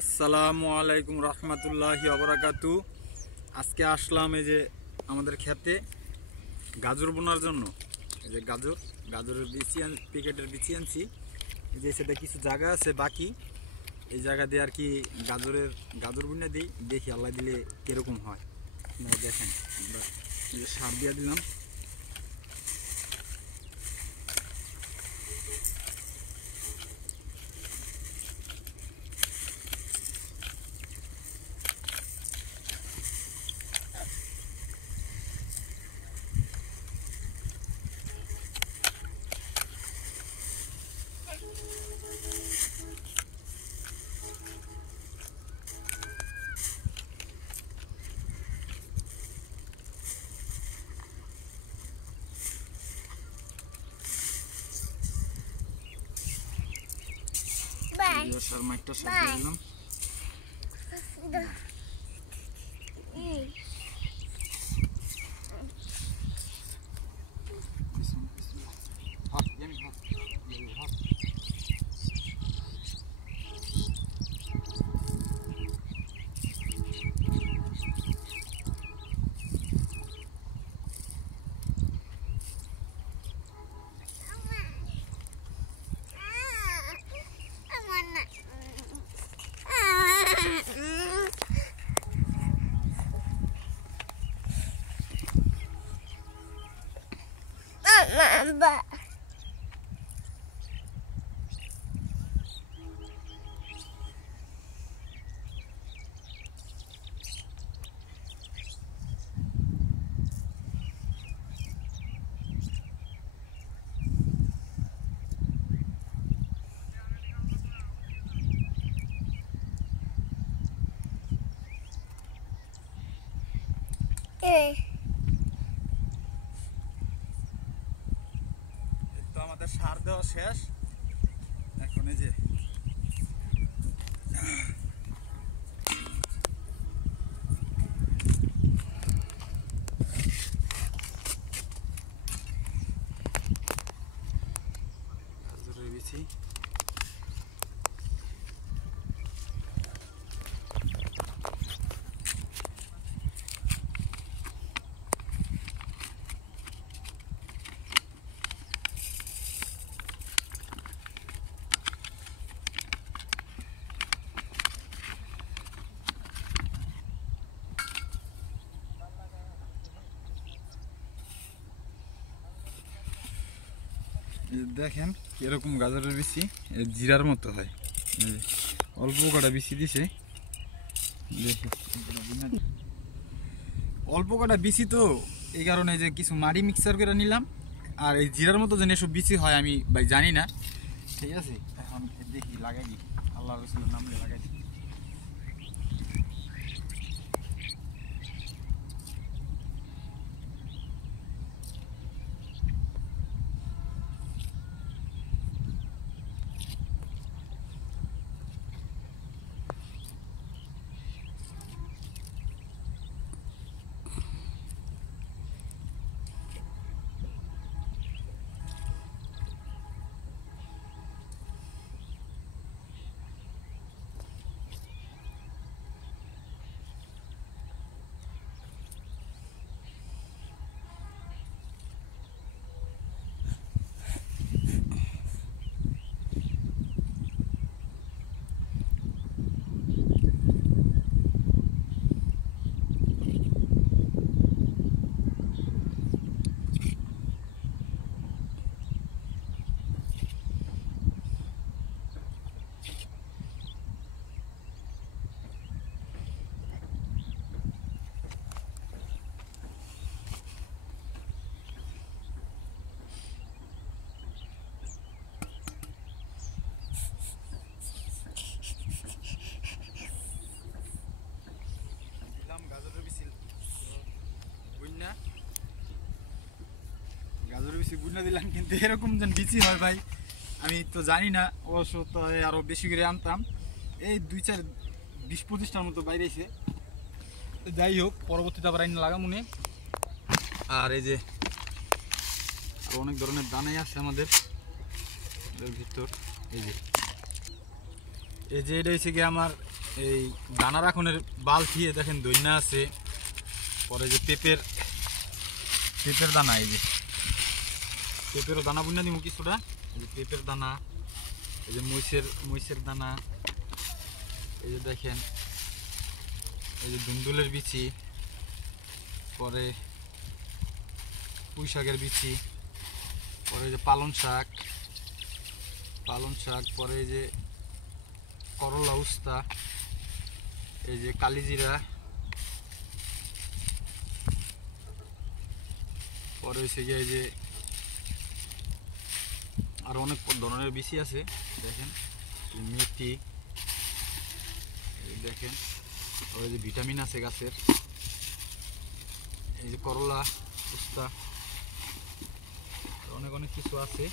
আসসালামু আলাইকুম রহমতুল্লাহি ওবারাকাতু। আজকে আসলাম এই যে আমাদের ক্ষেতে গাজর বোনার জন্য। এই যে গাজরের বিচি প্যাকেটের বিচি আনছি। এই যে সেটা কিছু জায়গা আছে বাকি, এই জায়গা দিয়ে আর কি গাজর বুনা দিই, দেখি আল্লাহ দিলে কীরকম হয়। আপনারা দেখেন, আমরা এই যে সার দিয়ে দিলাম। সার মাইকটা সার দিয়ে দিলাম। Mama. তো আমাদের সার দেওয়া শেষ। এখন এই যে গাজরের বিচি দেখেন কিরকম গাজরের বিচি, জিরার মতো হয়। অল্প কটা বিচি দিছে, অল্প কটা বিচি তো এই কারণে যে কিছু মাটি মিক্সার করে নিলাম। আর এই জিরার মতো যেন এসব বিচি হয় আমি ভাই জানি না, ঠিক আছে। এখন দেখি লাগাই দিই, আল্লাহ রসুলের নাম দিয়ে লাগাই দিই। গাজরের বিচি বুনা দিলাম, কিন্তু এরকম যেন বিচি হয় ভাই আমি তো জানি না। অবশ্য তো আরো বেশি করে আনতাম, এই 20-25টার মতো বাইরেছে। যাই হোক, পরবর্তীতে আবার আইন লাগা মনে। আর এই যে আরো অনেক ধরনের দানাই আছে আমাদের ভিতর। এই যে এটা হচ্ছে গিয়ে আমার এই দানা রাখনের বালতি দেখেন দইনা আছে। পরে যে পেঁপের দানা, এই যে পেঁপেরও দানা বুনা দিব কিছুটা। এই যে পেঁপের দানা, এই যে মহিষের দানা, এই যে দেখেন এই যে দুন্দুলের বিচি, পরে পুঁই শাকের বিচি, পরে যে পালং শাক, পরে এই যে করলা উস্তা, এই যে কালিজিরা, পরে হচ্ছে গিয়ে এই যে আর অনেক ধরনের বিচি আছে দেখেন, মেথি, দেখেন ওই যে ভিটামিন আছে গাছের, এই যে করলা উস্তা, অনেক কিছু আছে।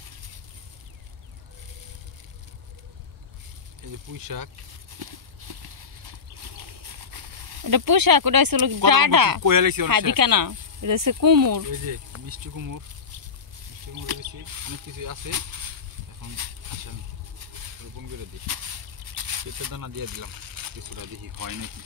এই যে পুঁই শাক, এটা পোশাক, ওটা হচ্ছে ডাডা হাদিকা না, এটা হচ্ছে কুমুর। এই যে মিষ্টি কুমড় বেশি অনেক কিছু আছে। এখন আসেন রোপণ করে দিই, পেঁপের দানা দিয়ে দিলাম কিছুটা, দেখি হয় নাকি।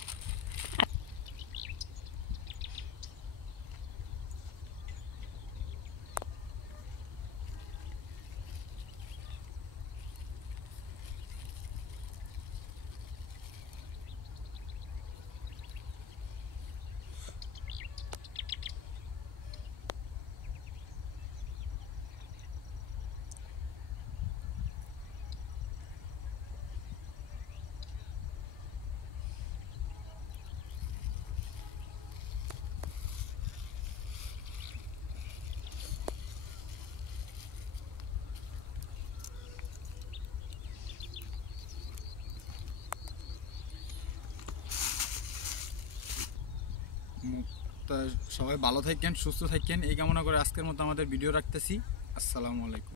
তা সবাই ভালো থাকেন, সুস্থ থাকেন এই কামনা করে আজকের মতো আমাদের ভিডিও রাখতেছি। আসসালামু আলাইকুম।